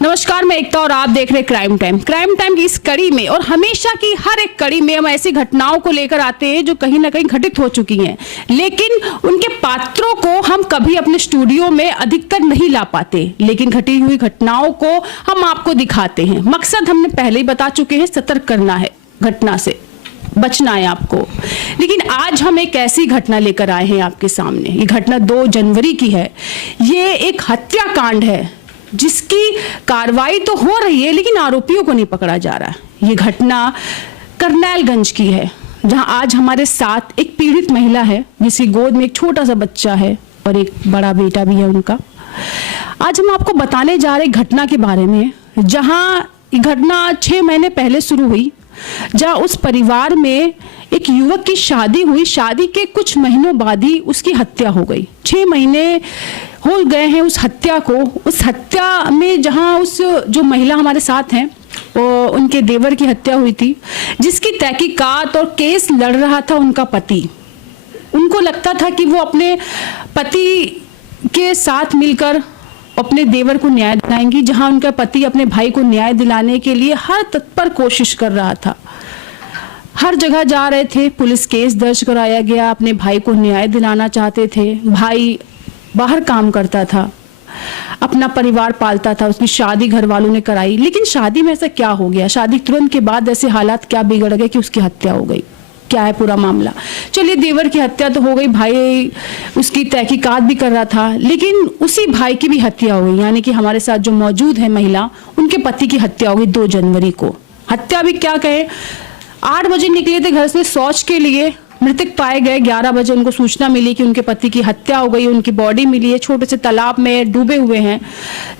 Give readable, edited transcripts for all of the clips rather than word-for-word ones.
नमस्कार, मैं एकता और आप देख रहे क्राइम टाइम। क्राइम टाइम की इस कड़ी में और हमेशा की हर एक कड़ी में हम ऐसी घटनाओं को लेकर आते हैं जो कहीं ना कहीं घटित हो चुकी हैं, लेकिन उनके पात्रों को हम कभी अपने स्टूडियो में अधिकतर नहीं ला पाते, लेकिन घटी हुई घटनाओं को हम आपको दिखाते हैं। मकसद हमने पहले ही बता चुके हैं, सतर्क करना है, घटना से बचना है आपको। लेकिन आज हम एक ऐसी घटना लेकर आए हैं आपके सामने। ये घटना 2 जनवरी की है। ये एक हत्याकांड है जिसकी कार्रवाई तो हो रही है लेकिन आरोपियों को नहीं पकड़ा जा रहा है। ये घटना करनैलगंज की है, जहां आज हमारे साथ एक पीड़ित महिला है जिसकी गोद में एक छोटा सा बच्चा है और एक बड़ा बेटा भी है उनका। आज हम आपको बताने जा रहे घटना के बारे में, जहां ये घटना 6 महीने पहले शुरू हुई, जहां उस परिवार में एक युवक की शादी हुई। शादी के कुछ महीनों बाद ही उसकी हत्या हो गई। 6 महीने हो गए हैं उस हत्या को। उस हत्या में जहां उस जो महिला हमारे साथ हैं, वो उनके देवर की हत्या हुई थी, जिसकी तहकीकात और केस लड़ रहा था उनका पति। उनको लगता था कि वो अपने पति के साथ मिलकर अपने देवर को न्याय दिलाएंगी, जहां उनका पति अपने भाई को न्याय दिलाने के लिए हर तत्पर कोशिश कर रहा था। हर जगह जा रहे थे, पुलिस केस दर्ज कराया गया, अपने भाई को न्याय दिलाना चाहते थे। भाई बाहर काम करता था, अपना परिवार पालता था, उसकी शादी घर वालों ने कराई। लेकिन शादी में ऐसा क्या हो गया, शादी तुरंत के बाद ऐसे हालात क्या बिगड़ गए कि उसकी हत्या हो गई? क्या है पूरा मामला? चलिए, देवर की हत्या तो हो गई, भाई उसकी तहकीकात भी कर रहा था, लेकिन उसी भाई की भी हत्या हो गई। यानी कि हमारे साथ जो मौजूद है महिला, उनके पति की हत्या हो गई 2 जनवरी को। हत्या भी क्या कहे, 8 बजे निकले थे घर से शौच के लिए, मृतक पाए गए 11 बजे। उनको सूचना मिली कि उनके पति की हत्या हो गई। उनकी बॉडी मिली है, छोटे से तालाब में डूबे हुए हैं।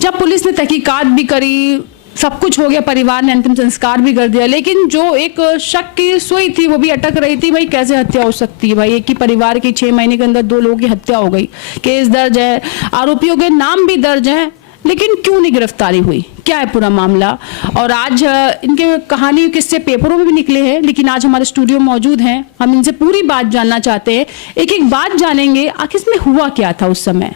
जब पुलिस ने तहकीकात भी करी, सब कुछ हो गया, परिवार ने अंतिम संस्कार भी कर दिया, लेकिन जो एक शक की सुई थी वो भी अटक रही थी। भाई कैसे हत्या हो सकती है? भाई एक ही परिवार की 6 महीने के अंदर 2 लोगों की हत्या हो गई। केस दर्ज है, आरोपियों के नाम भी दर्ज हैं, लेकिन क्यों नहीं गिरफ्तारी हुई? क्या है पूरा मामला? और आज इनके कहानी किस्से पेपरों में भी निकले हैं, लेकिन आज हमारे स्टूडियो में मौजूद हैं। हम इनसे पूरी बात जानना चाहते हैं, एक एक बात जानेंगे। आखिर इसमें हुआ क्या था उस समय,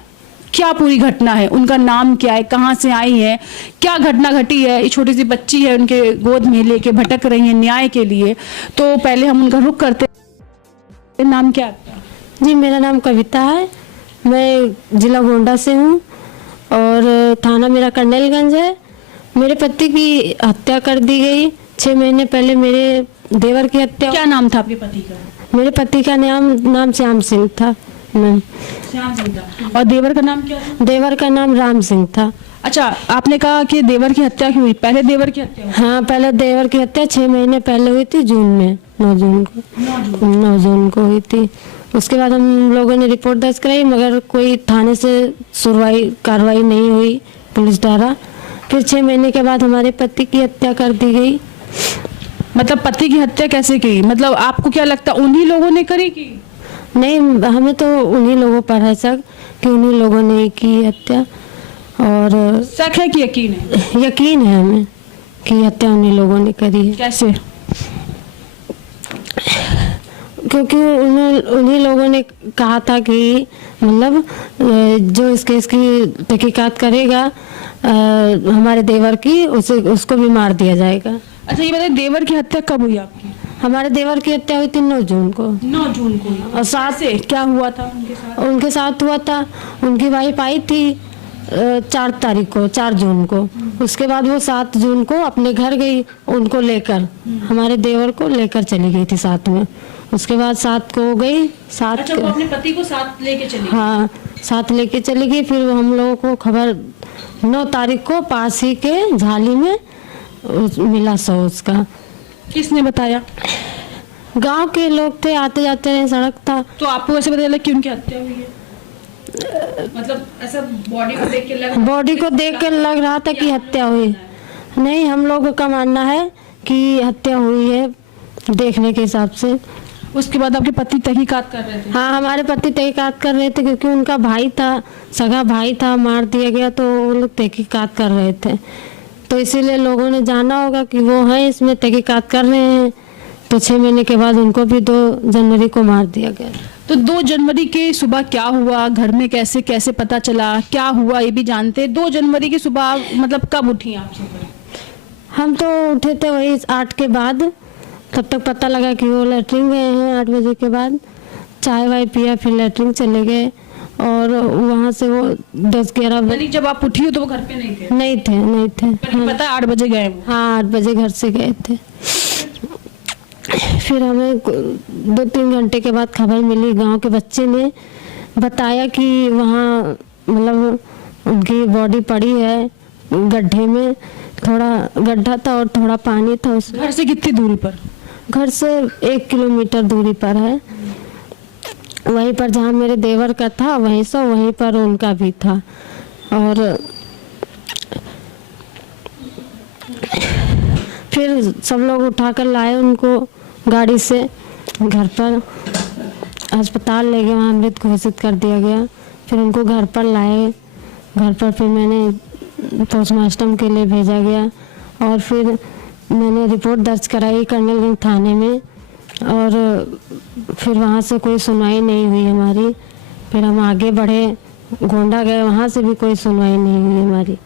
क्या पूरी घटना है, उनका नाम क्या है, कहाँ से आई है, क्या घटना घटी है। ये छोटी सी बच्ची है, उनके गोद में लेके भटक रही है न्याय के लिए। तो पहले हम उनका रुख करते हैं। नाम क्या है? जी, मेरा नाम कविता है, मैं जिला गोंडा से हूँ और थाना मेरा करनैलगंज है। मेरे पति की हत्या कर दी गई 6 महीने पहले। मेरे देवर की हत्या। क्या नाम था आपके पति का? मेरे पति का नाम श्याम सिंह था। श्याम सिंह था। और देवर का नाम क्या था? देवर का नाम राम सिंह था। अच्छा, आपने कहा कि देवर की हत्या क्यों हुई? पहले देवर की हत्या हुई? हाँ, पहले देवर की हत्या 6 महीने पहले हुई थी, जून में, 9 जून को हुई थी। उसके बाद हम लोगों ने रिपोर्ट दर्ज कराई, मगर कोई थाने से कार्रवाई नहीं हुई पुलिस द्वारा। फिर 6 महीने के बाद हमारे पति की हत्या कर दी गई। मतलब पति की हत्या कैसे की? मतलब आपको क्या लगता उन्हीं लोगों ने करी की? नहीं, हमें तो उन्हीं लोगों पर है शक कि उन्हीं लोगों ने की हत्या। और शक है कि यकीन है? यकीन है हमें कि हत्या उन्हीं लोगों ने करी है। कैसे? क्योंकि उन्हीं लोगों ने कहा था कि मतलब जो इस केस की तहकीकात करेगा हमारे देवर की, उसको भी मार दिया जाएगा। अच्छा, ये बताइए देवर की हत्या कब हुई आपकी? हमारे देवर की हत्या हुई थी 9 जून को। 9 जून को। और साथ से क्या हुआ था उनके साथ हुआ था, उनकी वाइफ आई थी 4 तारीख को, 4 जून को। उसके बाद वो 7 जून को अपने घर गई, उनको लेकर, हमारे देवर को लेकर चली गई थी साथ में। उसके बाद 7 को हो गई। 7। अच्छा, वो अपने पति को साथ लेके चली गई? हाँ, साथ लेके चली गई। फिर हम लोगों को खबर 9 तारीख को पास ही के झाली में मिला शव उसका। किसने बताया? गांव के लोग थे, आते जाते रहे, सड़क था। तो आपको ऐसे पता चला कि उनकी हत्या हुई है? मतलब ऐसा बॉडी को देख के लग रहा था कि हत्या हुई। नहीं, हम लोगों का मानना है कि हत्या हुई है देखने के हिसाब से। उसके बाद आपके पति तहकीकात कर रहे थे? हाँ, हमारे पति तहकीकात कर रहे थे, क्योंकि उनका भाई था, सगा भाई था, मार दिया गया, तो वो लोग तहकीकात कर रहे थे। तो इसीलिए लोगों ने जाना होगा कि वो हैं, इसमें तहकीकात कर रहे हैं, तो 6 महीने के बाद उनको भी 2 जनवरी को मार दिया गया। तो 2 जनवरी के सुबह क्या हुआ, घर में कैसे कैसे पता चला, क्या हुआ ये भी जानते हैं। 2 जनवरी की सुबह मतलब कब उठी आप सुबह? हम तो उठे थे वही 8 के बाद, तब तक पता लगा कि वो लेटरिन गए हैं। 8 बजे के बाद चाय वाय पिया, फिर लेटरिन चले गए और वहाँ से वो 10-11 बजे। जब आप उठी हो तो वो घर पे नहीं थे? नहीं थे। पर पता है 8 बजे गए वो? हाँ, 8 बजे घर से गए थे। फिर हमें 2-3 घंटे के बाद खबर मिली, गांव के बच्चे ने बताया कि वहाँ मतलब उनकी बॉडी पड़ी है गड्ढे में, थोड़ा गड्ढा था और थोड़ा पानी था उसमें। घर से कितनी दूरी पर? घर से 1 किलोमीटर दूरी पर है। वहीं पर जहाँ मेरे देवर का था वहीं पर उनका भी था। और फिर सब लोग उठाकर लाए उनको गाड़ी से घर पर, अस्पताल ले गए, वहाँ मृत घोषित कर दिया गया। फिर उनको घर पर लाए, घर पर फिर मैंने पोस्टमार्टम के लिए भेजा गया और फिर मैंने रिपोर्ट दर्ज कराई कर्नलगंज थाने में और फिर वहाँ से कोई सुनवाई नहीं हुई हमारी। फिर हम आगे बढ़े, गोंडा गए, वहाँ से भी कोई सुनवाई नहीं हुई हमारी।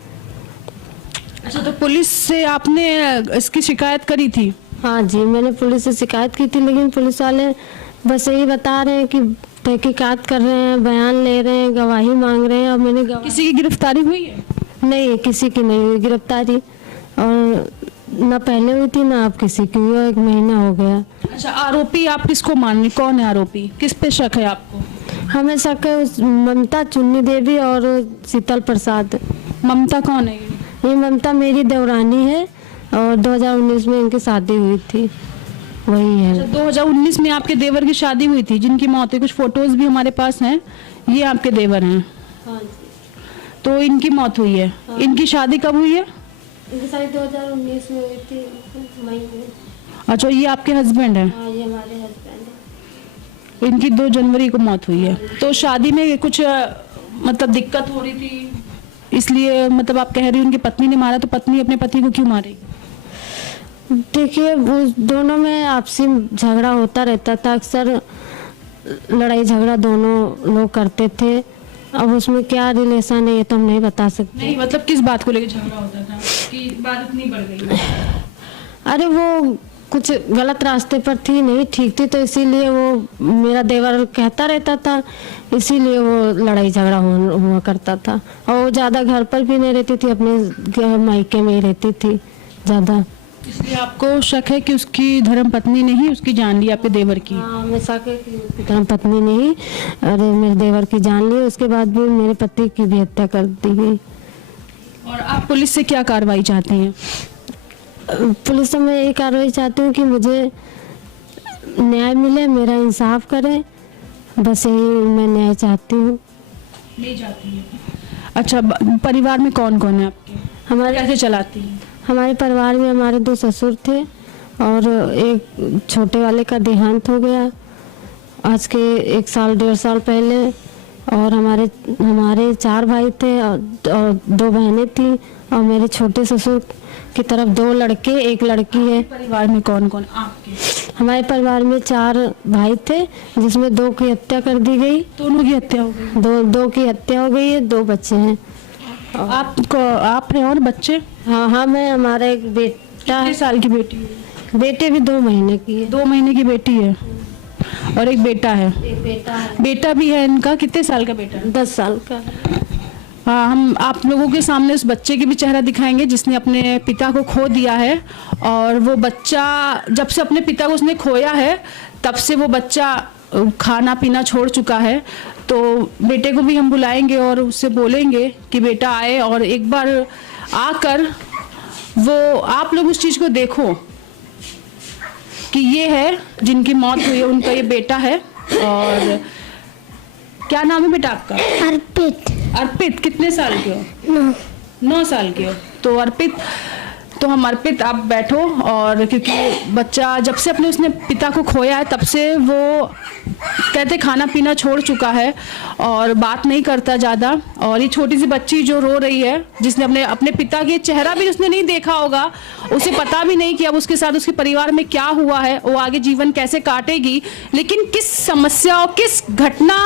अच्छा, तो पुलिस से आपने इसकी शिकायत करी थी? हाँ जी, मैंने पुलिस से शिकायत की थी, लेकिन पुलिस वाले बस यही बता रहे हैं कि तहकीकात कर रहे हैं, बयान ले रहे हैं, गवाही मांग रहे हैं। और मैंने किसी की गिरफ्तारी हुई है? नहीं, किसी की नहीं हुई गिरफ्तारी, और ना पहले हुई थी ना अब किसी की हुई, 1 महीना हो गया। अच्छा, आरोपी आप किसको मान रही, कौन है आरोपी, किस पे शक है आपको? हमें शक है उस ममता, चुन्नी देवी और शीतल प्रसाद। ममता कौन है? ये ममता मेरी देवरानी है और 2019 में इनकी शादी हुई थी, वही है। 2019 में आपके देवर की शादी हुई थी, जिनकी मौत है। कुछ फोटोज भी हमारे पास हैं, ये आपके देवर हैं। हाँ जी। तो इनकी मौत हुई है। हाँ। इनकी शादी कब हुई है? इनकी शादी 2019 में हुई थी, मई में। अच्छा, ये आपके हस्बैंड हैं? हाँ, ये हमारे हस्बैंड हैं। इनकी 2 जनवरी को मौत हुई है। तो शादी में कुछ मतलब दिक्कत हो रही थी, इसलिए मतलब आप कह रही हो उनकी पत्नी ने मारा, तो पत्नी अपने पति को क्यों मारी? देखिए, वो दोनों में आपसी झगड़ा होता रहता था, अक्सर लड़ाई झगड़ा दोनों लोग करते थे। अब उसमें क्या रिलेशन है ये तो हम नहीं बता सकते। नहीं, मतलब किस बात को लेकर झगड़ा होता था कि बात इतनी बढ़ गई? अरे वो कुछ गलत रास्ते पर थी, नहीं ठीक थी, तो इसीलिए वो मेरा देवर कहता रहता था, इसीलिए वो लड़ाई झगड़ा हुआ करता था। और वो ज़्यादा घर पर भी नहीं रहती थी, अपने मायके में ही रहती थी ज़्यादा। इसलिए आपको शक है कि उसकी धर्म पत्नी ने ही उसकी जान ली, आपके देवर की? हाँ, हमें शक है कि उसकी धर्म पत्नी ने ही और मेरे देवर की जान ली। उसके बाद भी मेरे पति की भी हत्या कर दी गई। और आप पुलिस से क्या कार्रवाई चाहती हैं? पुलिस से मैं यही कार्रवाई चाहती हूँ कि मुझे न्याय मिले, मेरा इंसाफ करे, बस यही मैं न्याय चाहती हूँ। नहीं चाहती है? अच्छा, परिवार में कौन कौन है आपके? हमारे कैसे चलाती हैं? हमारे परिवार में हमारे 2 ससुर थे और एक छोटे वाले का देहांत हो गया आज के 1 साल 1.5 साल पहले। और हमारे 4 भाई थे और 2 बहनें थी, और मेरे छोटे ससुर की तरफ 2 लड़के 1 लड़की है। परिवार में कौन कौन आपके? हमारे परिवार में 4 भाई थे, जिसमें 2 की हत्या कर दी गई। दोनों की हत्या हो गई? 2 की हत्या हो गई है, 2 बच्चे हैं। आप हैं और बच्चे? हाँ, मैं, हमारा एक बेटा। कितने साल की बेटी है? बेटे भी 2 महीने की है। 2 महीने की बेटी है और एक बेटा है। एक बेटा है। बेटा भी है इनका? कितने साल का बेटा है? 10 साल का। हाँ, हम आप लोगों के सामने उस बच्चे की भी चेहरा दिखाएंगे जिसने अपने पिता को खो दिया है। और वो बच्चा जब से अपने पिता को उसने खोया है तब से वो बच्चा खाना पीना छोड़ चुका है। तो बेटे को भी हम बुलाएंगे और उससे बोलेंगे कि बेटा आए और एक बार आकर वो आप लोग उस चीज़ को देखो कि ये है जिनकी मौत हुई है, उनका ये बेटा है। और क्या नाम है बेटा आपका? अर्पित। अर्पित कितने साल के हो? 9 साल के हो। तो अर्पित, तो हम अर्पित, आप बैठो। और क्योंकि बच्चा जब से अपने उसने पिता को खोया है तब से वो कहते खाना पीना छोड़ चुका है और बात नहीं करता ज़्यादा। और ये छोटी सी बच्ची जो रो रही है, जिसने अपने अपने पिता के चेहरा भी उसने नहीं देखा होगा, उसे पता भी नहीं कि अब उसके साथ उसके परिवार में क्या हुआ है, वो आगे जीवन कैसे काटेगी। लेकिन किस समस्या और किस घटना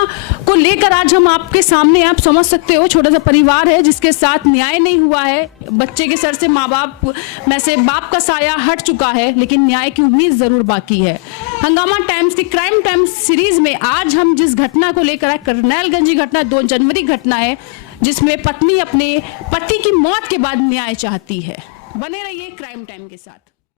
को लेकर आज हम आपके सामने, आप समझ सकते हो, छोटा सा परिवार है जिसके साथ न्याय नहीं हुआ है। बच्चे के सर से माँ बाप में से बाप का साया हट चुका है, लेकिन न्याय की उम्मीद जरूर बाकी है। हंगामा टाइम्स की क्राइम टाइम्स सीरीज में आज हम जिस घटना को लेकर आए, करनैलगंज घटना 2 जनवरी घटना है, जिसमें पत्नी अपने पति की मौत के बाद न्याय चाहती है। बने रहिए क्राइम टाइम के साथ।